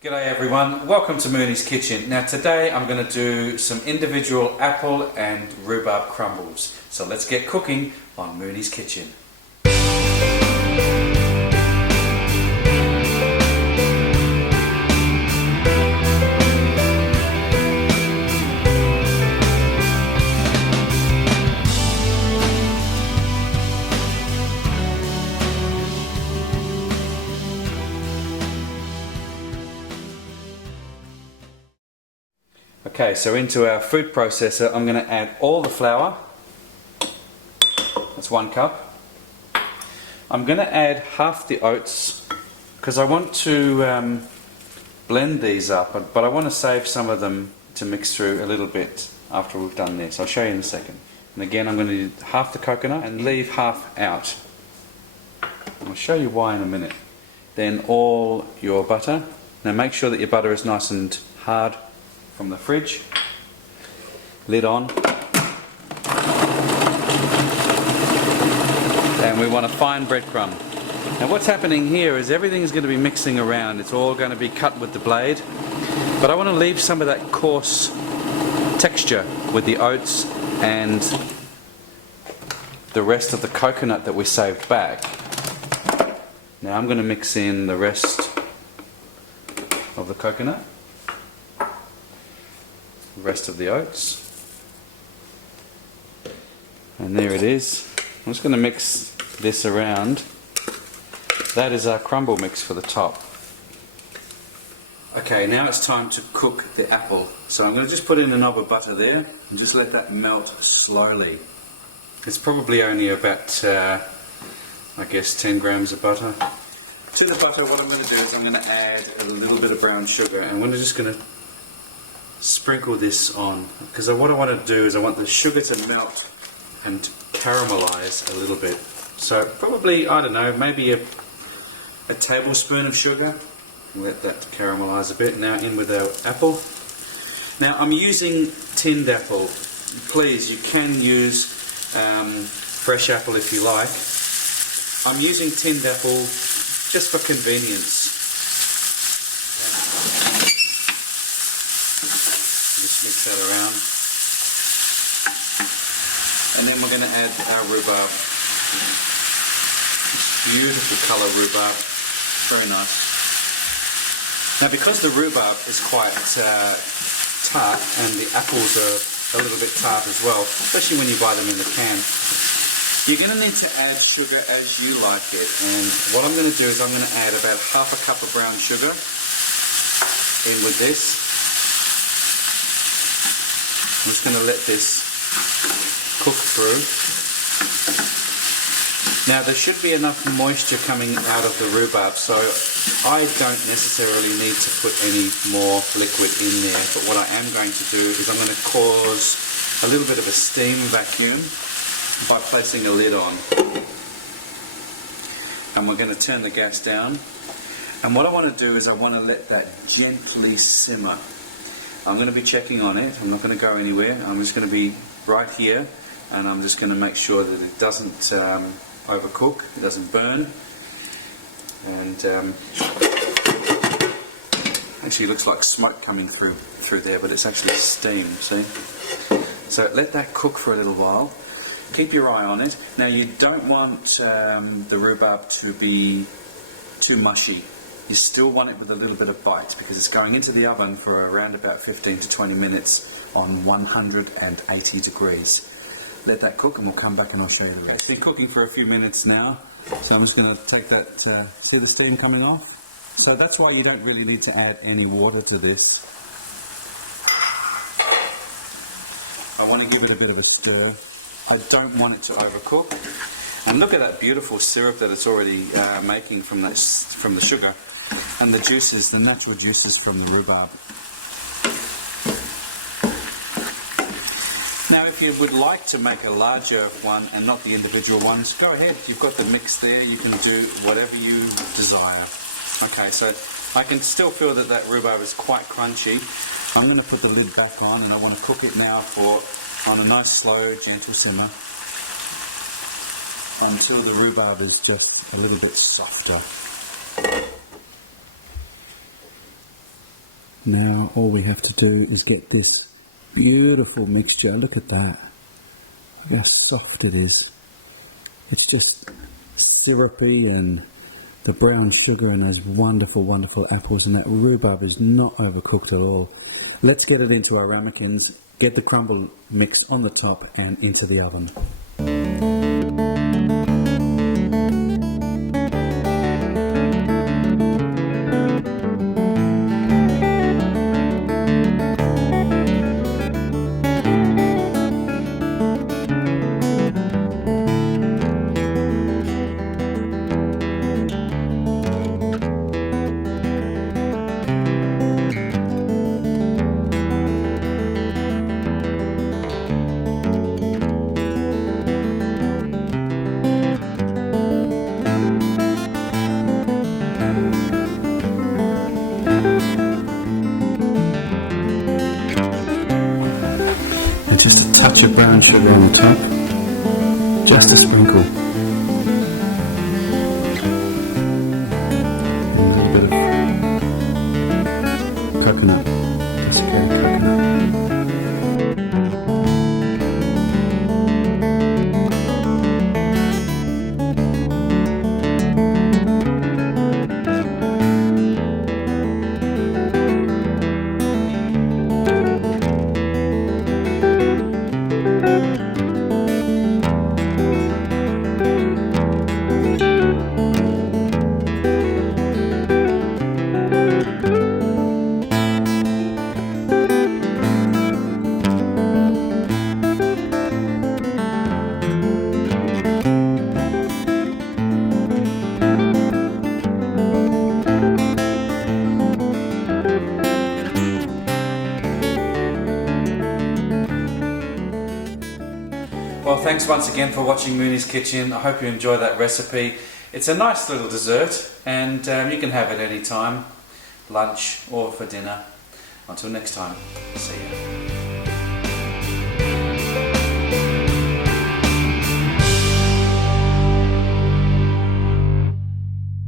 G'day everyone, welcome to Mooney's Kitchen. Now today I'm going to do some individual apple and rhubarb crumbles. So let's get cooking on Mooney's Kitchen. Okay, so into our food processor I'm going to add all the flour. That's 1 cup. I'm going to add half the oats because I want to blend these up, but I want to save some of them to mix through a little bit after we've done this. I'll show you in a second. And again I'm going to do half the coconut and leave half out. I'll show you why in a minute. Then all your butter. Now make sure that your butter is nice and hard from the fridge. Lid on. And we want a fine breadcrumb. Now what's happening here is everything's going to be mixing around. It's all going to be cut with the blade. But I want to leave some of that coarse texture with the oats and the rest of the coconut that we saved back. Now I'm going to mix in the rest of the coconut. Rest of the oats, and there it is. I'm just going to mix this around. That is our crumble mix for the top. Okay, now it's time to cook the apple. So I'm going to just put in a knob of butter there and just let that melt slowly. It's probably only about I guess 10 grams of butter. To the butter, what I'm going to do is I'm going to add a little bit of brown sugar, and we're just going to sprinkle this on, because what I want to do is I want the sugar to melt and caramelize a little bit. So probably, I don't know, maybe a tablespoon of sugar. Let that caramelize a bit. Now in with our apple. Now I'm using tinned apple. Please, you can use fresh apple if you like. I'm using tinned apple just for convenience. Mix that around, and then we're going to add our rhubarb. Beautiful colour rhubarb, very nice. Now because the rhubarb is quite tart and the apples are a little bit tart as well, especially when you buy them in the can, you're going to need to add sugar as you like it. And what I'm going to do is I'm going to add about half a cup of brown sugar in with this. I'm just going to let this cook through. Now there should be enough moisture coming out of the rhubarb, so I don't necessarily need to put any more liquid in there, but what I am going to do is I'm going to cause a little bit of a steam vacuum by placing a lid on. And we're going to turn the gas down, and what I want to do is I want to let that gently simmer. I'm going to be checking on it. I'm not going to go anywhere. I'm just going to be right here, and I'm just going to make sure that it doesn't overcook, it doesn't burn. And actually it looks like smoke coming through there, but it's actually steam, see? So let that cook for a little while. Keep your eye on it. Now you don't want the rhubarb to be too mushy. You still want it with a little bit of bite, because it's going into the oven for around about 15 to 20 minutes on 180 degrees. Let that cook and we'll come back and I'll show you the rest. It's been cooking for a few minutes now, so I'm just going to take that, see the steam coming off? So that's why you don't really need to add any water to this. I want to give it a bit of a stir. I don't want it to overcook. And look at that beautiful syrup that it's already making from the sugar. And the juices, the natural juices from the rhubarb. Now if you would like to make a larger one and not the individual ones, go ahead. You've got the mix there, you can do whatever you desire. Okay, so I can still feel that that rhubarb is quite crunchy. I'm going to put the lid back on, and I want to cook it now on a nice slow, gentle simmer until the rhubarb is just a little bit softer. Now all we have to do is get this beautiful mixture. Look at that. Look how soft it is. It's just syrupy, and the brown sugar and those wonderful, wonderful apples, and that rhubarb is not overcooked at all. Let's get it into our ramekins, get the crumble mix on the top and into the oven. Just a touch of brown sugar on the top, just a sprinkle, and a little bit of coconut, this green coconut. Well, thanks once again for watching Mooney's Kitchen. I hope you enjoy that recipe. It's a nice little dessert, and you can have it any time, lunch or for dinner. Until next time, see you.